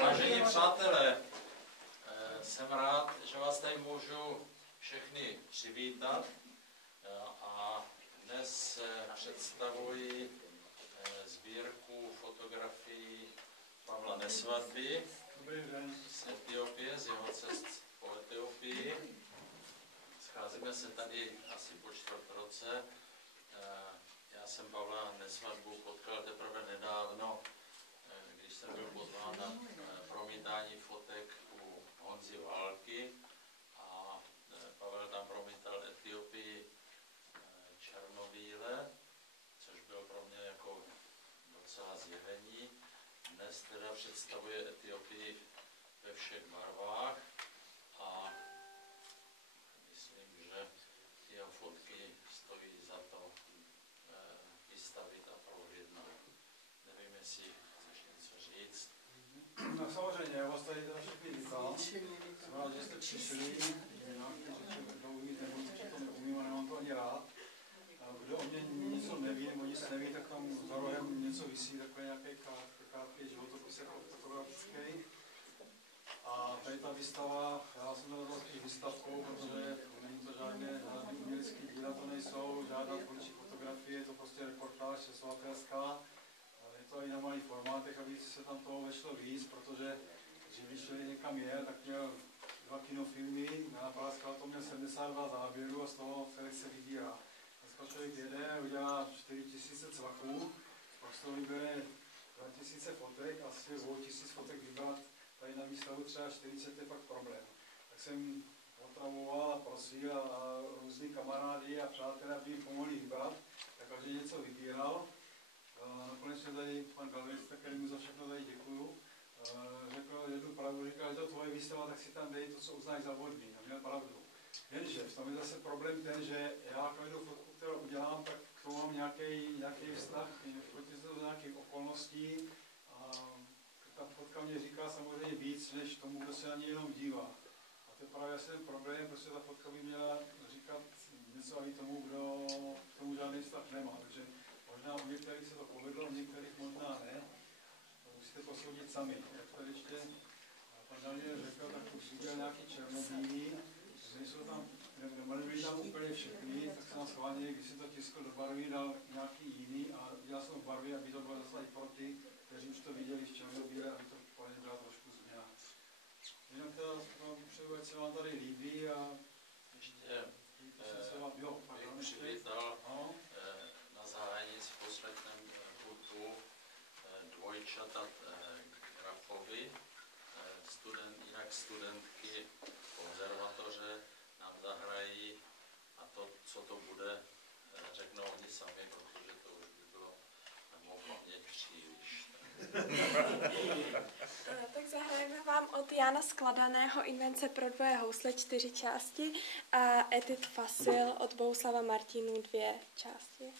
Vážení přátelé, jsem rád, že vás tady můžu všechny přivítat a dnes představuji sbírku fotografií Pavla Nesvadby z Etiopie, z jeho cest po Etiopii. Scházíme se tady asi po čtvrt roce. Já jsem Pavla Nesvadbu potkal teprve nedávno, když jsem byl pozván na promítání fotek u Honzy Války a Pavel tam promítal Etiopii černobíle, což bylo pro mě jako docela zjevení. Dnes teda představuje Etiopii ve všech barvách a myslím, že jeho fotky stojí za to vystavit a prohlédnout. Nevím, jestli chceš něco říct. No samozřejmě, já vás tady všechny vítám. Jsem rád, že jste přišli. Nějaké řeči dlouhý nebudu, že to neumím a nemám to ani rád. Kdo o mě něco neví nebo nic neví, tak tam za rohem něco visí, takové nějaké krátký životopis jako fotografický. A tady ta výstava, já jsem to nazval spíš výstavkou, protože není to žádné umělecké díla, to nejsou, žádná tvůrčí fotografie, je to prostě reportáž cestovatelská. Je to i na malých formátech, aby se tam toho vešlo víc, protože když člověk někam jel, tak měl 2 kinofilmy, na Pražská to měl 72 záběrů a z toho celý se vybírá. Dneska člověk jede, udělá 4000 cvaků, pak z toho vybere 2000 fotek a z těch 2000 fotek vybrat tady na výstavu třeba 40 je fakt problém. Tak jsem otravoval a prosil a různý kamarády a přátelé, aby mi pomohli vybrat, tak každý něco vybíral. Nakonec mě tady pan galerista, kterému za všechno tady děkuju, řekl jednu pravdu, říkal, že to tvoje výstava, tak si tam dej to, co uznáš za vhodný. A měl pravdu. Jenže v tom je zase problém ten, že já každou fotku, kterou udělám, tak k tomu mám nějaký vztah, chodí se do nějakých okolností a ta fotka mě říká samozřejmě víc, než tomu, kdo se na něj jenom dívá. A to je právě asi ten problém, protože ta fotka by měla říkat něco i tomu, kdo k tomu žádný vztah nemá. Takže možná u některých se to povedlo, u některých možná ne. To musíte posoudit sami. Jak tady ještě pan Daniel řekl, tak už udělal nějaký černobílý, nejsou tam, nebyly tam úplně všechny, tak se nám schválně, když si to tiskl do barvy, dal nějaký jiný a udělal jsem v barvě, aby to bylo zase i pro ty, kteří už to viděli v černobíle, aby to pro ně byla trošku změna. Jinak to přeju, ať se vám tady líbí a ještě přivítal na zahájení s poslechem hudbu dvojčata Grafovi, jinak studentky konzervatoře nám zahrají a to, co to bude, řeknou oni sami, protože to už by bylo na mou paměť příliš. Tak zahrajeme vám od Jana Skladaného Invence pro dvoje housle 4 části a Edith Fasil od Bohuslava Martinů 2 části.